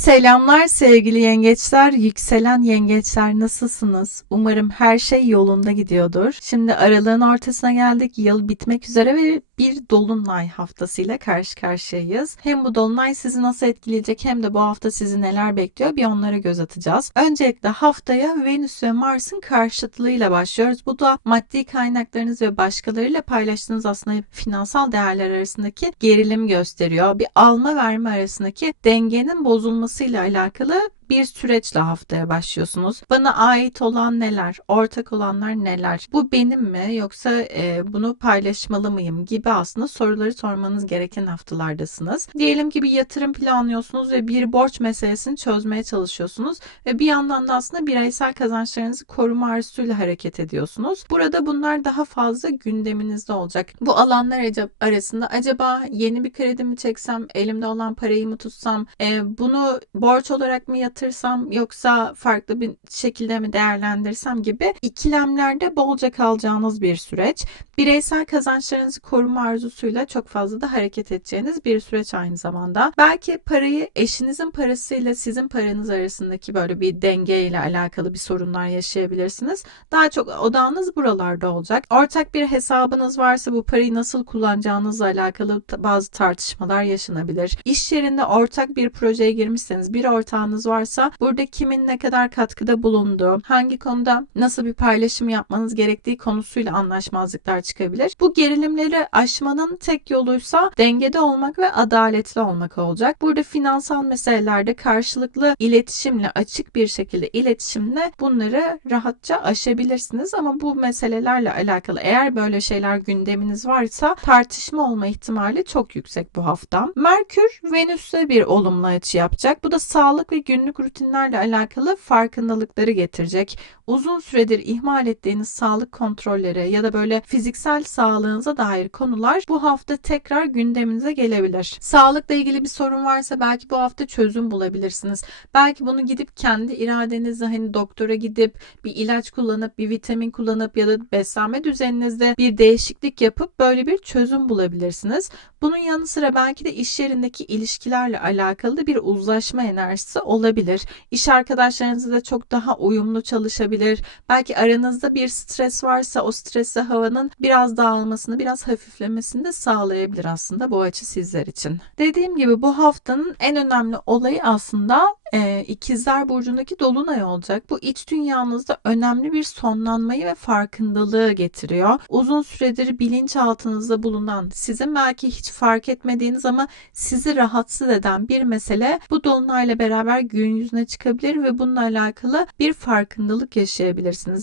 Selamlar sevgili yengeçler, yükselen yengeçler nasılsınız? Umarım her şey yolunda gidiyordur. Şimdi aralığın ortasına geldik. Yıl bitmek üzere ve bir dolunay haftasıyla karşı karşıyayız. Hem bu dolunay sizi nasıl etkileyecek hem de bu hafta sizi neler bekliyor bir onlara göz atacağız. Öncelikle haftaya Venüs ve Mars'ın karşıtlığıyla başlıyoruz. Bu da maddi kaynaklarınız ve başkalarıyla paylaştığınız aslında finansal değerler arasındaki gerilim gösteriyor. Bir alma verme arasındaki dengenin bozulmasıyla alakalı bir süreçle haftaya başlıyorsunuz. Bana ait olan neler, ortak olanlar neler, bu benim mi yoksa e, bunu paylaşmalı mıyım gibi aslında soruları sormanız gereken haftalardasınız. Diyelim ki bir yatırım planlıyorsunuz ve bir borç meselesini çözmeye çalışıyorsunuz ve bir yandan da aslında bireysel kazançlarınızı koruma arzusuyla hareket ediyorsunuz. Burada bunlar daha fazla gündeminizde olacak. Bu alanlar arasında acaba yeni bir kredi mi çeksem, elimde olan parayı mı tutsam, e, bunu borç olarak mı yatırsam yatırsam yoksa farklı bir şekilde mi değerlendirsem gibi ikilemlerde bolca kalacağınız bir süreç. Bireysel kazançlarınızı koruma arzusuyla çok fazla da hareket edeceğiniz bir süreç aynı zamanda. Belki parayı eşinizin parasıyla sizin paranız arasındaki böyle bir denge ile alakalı bir sorunlar yaşayabilirsiniz. Daha çok odağınız buralarda olacak. Ortak bir hesabınız varsa bu parayı nasıl kullanacağınızla alakalı bazı tartışmalar yaşanabilir. İş yerinde ortak bir projeye girmişseniz bir ortağınız varsa burada kimin ne kadar katkıda bulunduğu, hangi konuda nasıl bir paylaşım yapmanız gerektiği konusuyla anlaşmazlıklar çıkabilir. Bu gerilimleri aşmanın tek yoluysa dengede olmak ve adaletli olmak olacak. Burada finansal meselelerde karşılıklı iletişimle, açık bir şekilde iletişimle bunları rahatça aşabilirsiniz ama bu meselelerle alakalı eğer böyle şeyler gündeminiz varsa tartışma olma ihtimali çok yüksek bu hafta. Merkür Venüs'e bir olumlu açı yapacak. Bu da sağlık ve günlük rutinlerle alakalı farkındalıkları getirecek. Uzun süredir ihmal ettiğiniz sağlık kontrolleri ya da böyle fiziksel sağlığınıza dair konular bu hafta tekrar gündeminize gelebilir. Sağlıkla ilgili bir sorun varsa belki bu hafta çözüm bulabilirsiniz. Belki bunu gidip kendi iradenizle hani doktora gidip bir ilaç kullanıp bir vitamin kullanıp ya da beslenme düzeninizde bir değişiklik yapıp böyle bir çözüm bulabilirsiniz. Bunun yanı sıra belki de iş yerindeki ilişkilerle alakalı bir uzlaşma enerjisi olabilir. İş arkadaşlarınızla çok daha uyumlu çalışabilir. Belki aranızda bir stres varsa o stresli havanın biraz dağılmasını, biraz hafiflemesini de sağlayabilir aslında bu açı sizler için. Dediğim gibi bu haftanın en önemli olayı aslında e, İkizler Burcu'ndaki Dolunay olacak. Bu iç dünyanızda önemli bir sonlanmayı ve farkındalığı getiriyor. Uzun süredir bilinçaltınızda bulunan, sizin belki hiç fark etmediğiniz ama sizi rahatsız eden bir mesele bu Dolunayla beraber gün yüzüne çıkabilir ve bununla alakalı bir farkındalık yaşayabilirsiniz.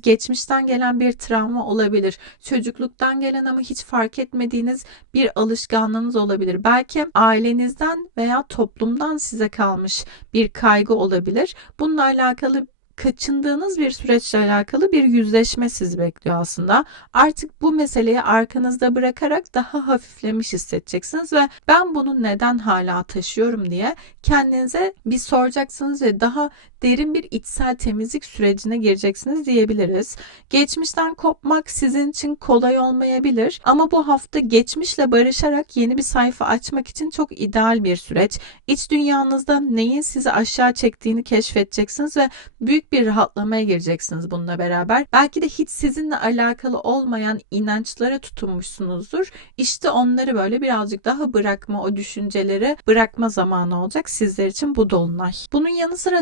Geçmişten gelen bir travma olabilir. Çocukluktan gelen ama hiç fark etmediğiniz bir alışkanlığınız olabilir. Belki ailenizden veya toplumdan size kalmış bir kaygı olabilir. Bununla alakalı kaçındığınız bir süreçle alakalı bir yüzleşme sizi bekliyor aslında. Artık bu meseleyi arkanızda bırakarak daha hafiflemiş hissedeceksiniz ve ben bunu neden hala taşıyorum diye kendinize bir soracaksınız ve daha derin bir içsel temizlik sürecine gireceksiniz diyebiliriz. Geçmişten kopmak sizin için kolay olmayabilir ama bu hafta geçmişle barışarak yeni bir sayfa açmak için çok ideal bir süreç. İç dünyanızda neyin sizi aşağı çektiğini keşfedeceksiniz ve büyük bir rahatlamaya gireceksiniz bununla beraber. Belki de hiç sizinle alakalı olmayan inançlara tutunmuşsunuzdur. İşte onları böyle birazcık daha bırakma, o düşünceleri bırakma zamanı olacak sizler için bu dolunay. Bunun yanı sıra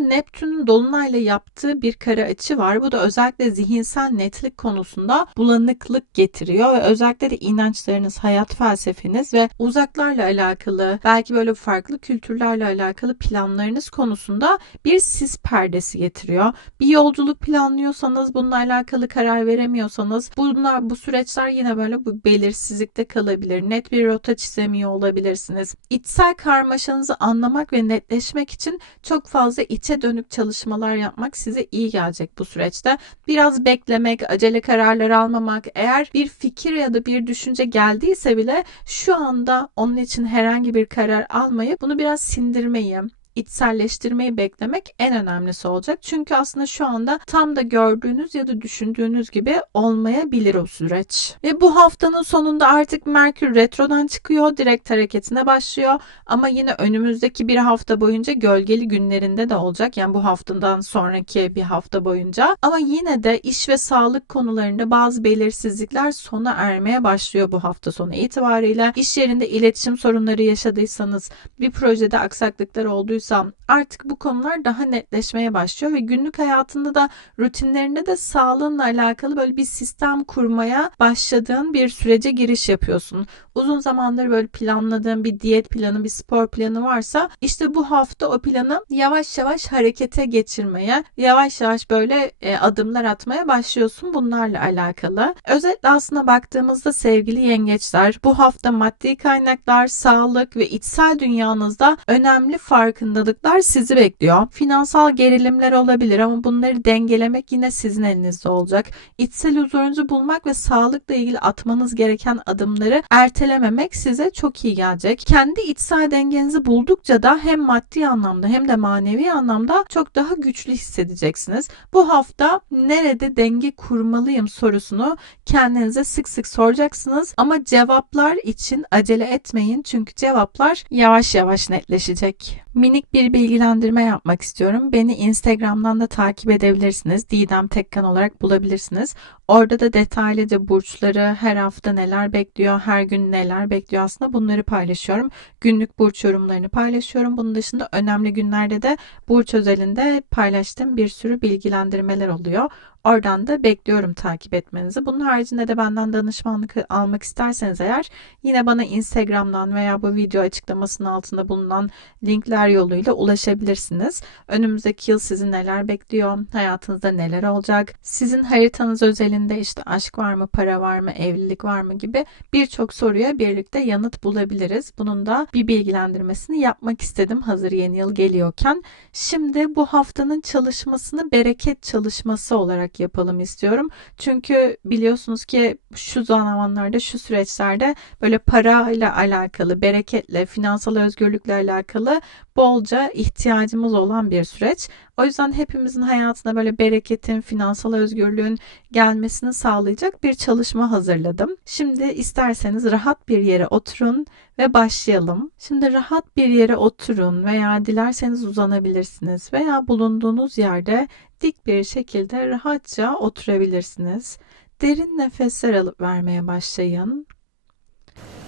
Neptün'ün dolunayla yaptığı bir kare açı var. Bu da özellikle zihinsel netlik konusunda bulanıklık getiriyor ve özellikle de inançlarınız, hayat felsefeniz ve uzaklarla alakalı, belki böyle farklı kültürlerle alakalı planlarınız konusunda bir sis perdesi getiriyor. Bir yolculuk planlıyorsanız, bununla alakalı karar veremiyorsanız, bunlar bu süreçler yine böyle bu belirsizlikte kalabilir. Net bir rota çizemiyor olabilirsiniz. İçsel karmaşanızı anlamak ve netleşmek için çok fazla içe dönük çalışmalar yapmak size iyi gelecek bu süreçte. Biraz beklemek, acele kararlar almamak, eğer bir fikir ya da bir düşünce geldiyse bile şu anda onun için herhangi bir karar almayıp bunu biraz sindirmeyi, içselleştirmeyi beklemek en önemlisi olacak. Çünkü aslında şu anda tam da gördüğünüz ya da düşündüğünüz gibi olmayabilir o süreç. Ve bu haftanın sonunda artık Merkür retrodan çıkıyor, direkt hareketine başlıyor. Ama yine önümüzdeki bir hafta boyunca gölgeli günlerinde de olacak. Yani bu haftadan sonraki bir hafta boyunca. Ama yine de iş ve sağlık konularında bazı belirsizlikler sona ermeye başlıyor bu hafta sonu itibariyle. İş yerinde iletişim sorunları yaşadıysanız, bir projede aksaklıklar olduysa artık bu konular daha netleşmeye başlıyor ve günlük hayatında da rutinlerinde de sağlığınla alakalı böyle bir sistem kurmaya başladığın bir sürece giriş yapıyorsun. Uzun zamandır böyle planladığın bir diyet planı, bir spor planı varsa işte bu hafta o planı yavaş yavaş harekete geçirmeye, yavaş yavaş böyle e, adımlar atmaya başlıyorsun bunlarla alakalı. Özetle aslında baktığımızda sevgili yengeçler bu hafta maddi kaynaklar, sağlık ve içsel dünyanızda önemli farkındalıklar sizi bekliyor. Finansal gerilimler olabilir ama bunları dengelemek yine sizin elinizde olacak. İçsel huzurunuzu bulmak ve sağlıkla ilgili atmanız gereken adımları ertelememek size çok iyi gelecek. Kendi içsel dengenizi buldukça da hem maddi anlamda hem de manevi anlamda çok daha güçlü hissedeceksiniz. Bu hafta nerede denge kurmalıyım sorusunu kendinize sık sık soracaksınız ama cevaplar için acele etmeyin çünkü cevaplar yavaş yavaş netleşecek. Minik bir bilgilendirme yapmak istiyorum. Beni Instagram'dan da takip edebilirsiniz. Didem Tekkan olarak bulabilirsiniz. Orada da detaylıca burçları, her hafta neler bekliyor, her gün neler bekliyor aslında bunları paylaşıyorum. Günlük burç yorumlarını paylaşıyorum. Bunun dışında önemli günlerde de burç özelinde paylaştığım bir sürü bilgilendirmeler oluyor. Oradan da bekliyorum takip etmenizi. Bunun haricinde de benden danışmanlık almak isterseniz eğer yine bana Instagram'dan veya bu video açıklamasının altında bulunan linkler yoluyla ulaşabilirsiniz. Önümüzdeki yıl sizi neler bekliyor? Hayatınızda neler olacak? Sizin haritanız özelinde işte aşk var mı, para var mı, evlilik var mı gibi birçok soruya birlikte yanıt bulabiliriz. Bunun da bir bilgilendirmesini yapmak istedim hazır yeni yıl geliyorken. Şimdi bu haftanın çalışmasını bereket çalışması olarak yapalım istiyorum. Çünkü biliyorsunuz ki şu zamanlarda, şu süreçlerde böyle para ile alakalı, bereketle, finansal özgürlükle alakalı bolca ihtiyacımız olan bir süreç. O yüzden hepimizin hayatına böyle bereketin, finansal özgürlüğün gelmesini sağlayacak bir çalışma hazırladım. Şimdi isterseniz rahat bir yere oturun ve başlayalım. Şimdi rahat bir yere oturun veya dilerseniz uzanabilirsiniz veya bulunduğunuz yerde dik bir şekilde rahatça oturabilirsiniz. Derin nefesler alıp vermeye başlayın.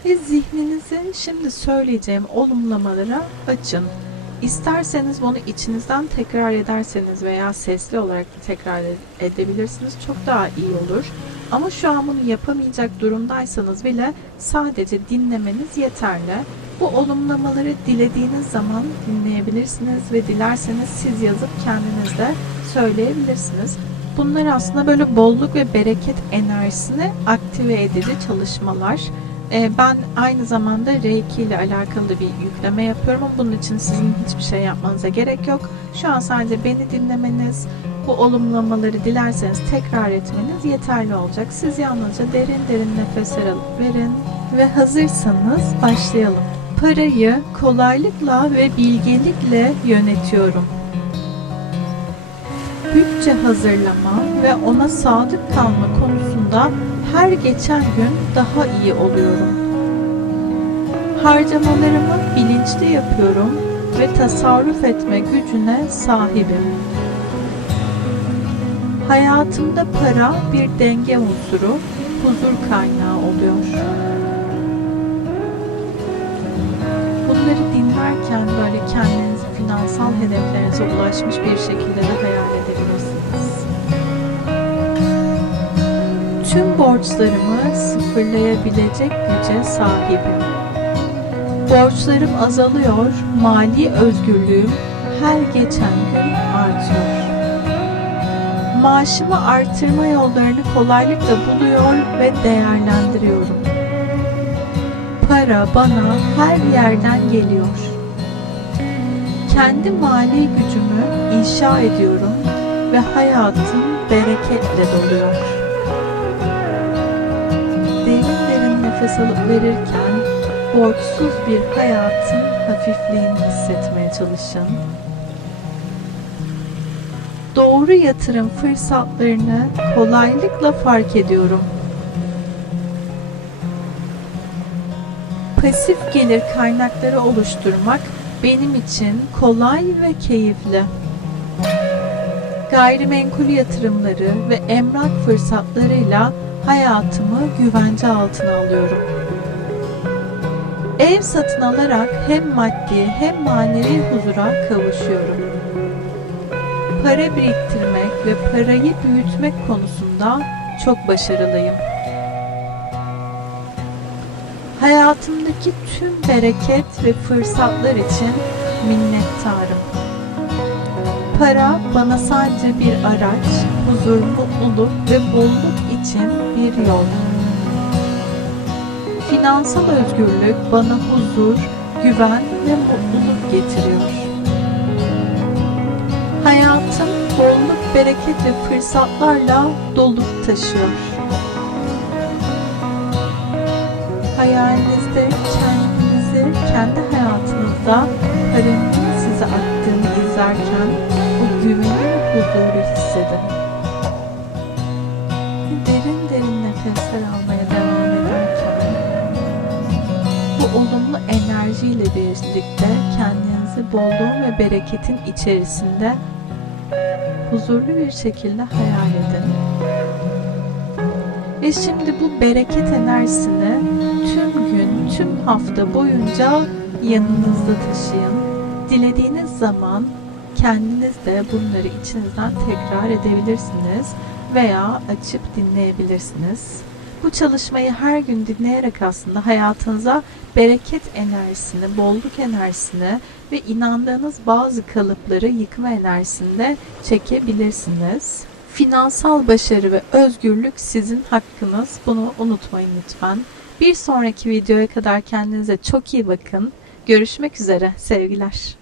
Ve zihninizi şimdi söyleyeceğim olumlamalara açın. İsterseniz bunu içinizden tekrar ederseniz veya sesli olarak da tekrar edebilirsiniz. Çok daha iyi olur. Ama şu an bunu yapamayacak durumdaysanız bile sadece dinlemeniz yeterli. Bu olumlamaları dilediğiniz zaman dinleyebilirsiniz ve dilerseniz siz yazıp kendiniz de söyleyebilirsiniz. Bunlar aslında böyle bolluk ve bereket enerjisini aktive edici çalışmalar. Ee, ben aynı zamanda Reiki ile alakalı bir yükleme yapıyorum ama bunun için sizin hiçbir şey yapmanıza gerek yok. Şu an sadece beni dinlemeniz, bu olumlamaları dilerseniz tekrar etmeniz yeterli olacak. Siz yalnızca derin derin nefesler alıp verin ve hazırsanız başlayalım. Parayı kolaylıkla ve bilgelikle yönetiyorum. Bütçe hazırlama ve ona sadık kalma konusunda her geçen gün daha iyi oluyorum. Harcamalarımı bilinçli yapıyorum ve tasarruf etme gücüne sahibim. Hayatımda para bir denge unsuru, huzur kaynağı oluyor. Bunları dinlerken böyle kendinizi finansal hedeflerinize ulaşmış bir şekilde de hayal edebilirsiniz. Tüm borçlarımı sıfırlayabilecek güce sahibim. Borçlarım azalıyor, mali özgürlüğüm her geçen gün artıyor. Maaşımı artırma yollarını kolaylıkla buluyor ve değerlendiriyorum. Para bana her yerden geliyor. Kendi mali gücümü inşa ediyorum ve hayatım bereketle doluyor. Nefes alıp verirken borçsuz bir hayatın hafifliğini hissetmeye çalışın. Doğru yatırım fırsatlarını kolaylıkla fark ediyorum. Pasif gelir kaynakları oluşturmak benim için kolay ve keyifli. Gayrimenkul yatırımları ve emlak fırsatlarıyla hayatımı güvence altına alıyorum. Ev satın alarak hem maddi hem manevi huzura kavuşuyorum. Para biriktirmek ve parayı büyütmek konusunda çok başarılıyım. Hayatımdaki tüm bereket ve fırsatlar için minnettarım. Para bana sadece bir araç, huzur, mutluluk ve bolluk için bir yol. Finansal özgürlük bana huzur, güven ve mutluluk getiriyor. Hayatım bolluk, bereket ve fırsatlarla dolup taşıyor. Hayalinizde kendinizi, kendi hayatınızda paranın size aktığını izlerken huzuru hissedin. Derin derin nefesler almaya devam ederken bu olumlu enerjiyle birlikte kendinizi bolluğun ve bereketin içerisinde huzurlu bir şekilde hayal edin. Ve şimdi bu bereket enerjisini tüm gün, tüm hafta boyunca yanınızda taşıyın. Dilediğiniz zaman kendiniz de bunları içinizden tekrar edebilirsiniz veya açıp dinleyebilirsiniz. Bu çalışmayı her gün dinleyerek aslında hayatınıza bereket enerjisini, bolluk enerjisini ve inandığınız bazı kalıpları yıkma enerjisini de çekebilirsiniz. Finansal başarı ve özgürlük sizin hakkınız. Bunu unutmayın lütfen. Bir sonraki videoya kadar kendinize çok iyi bakın. Görüşmek üzere. Sevgiler.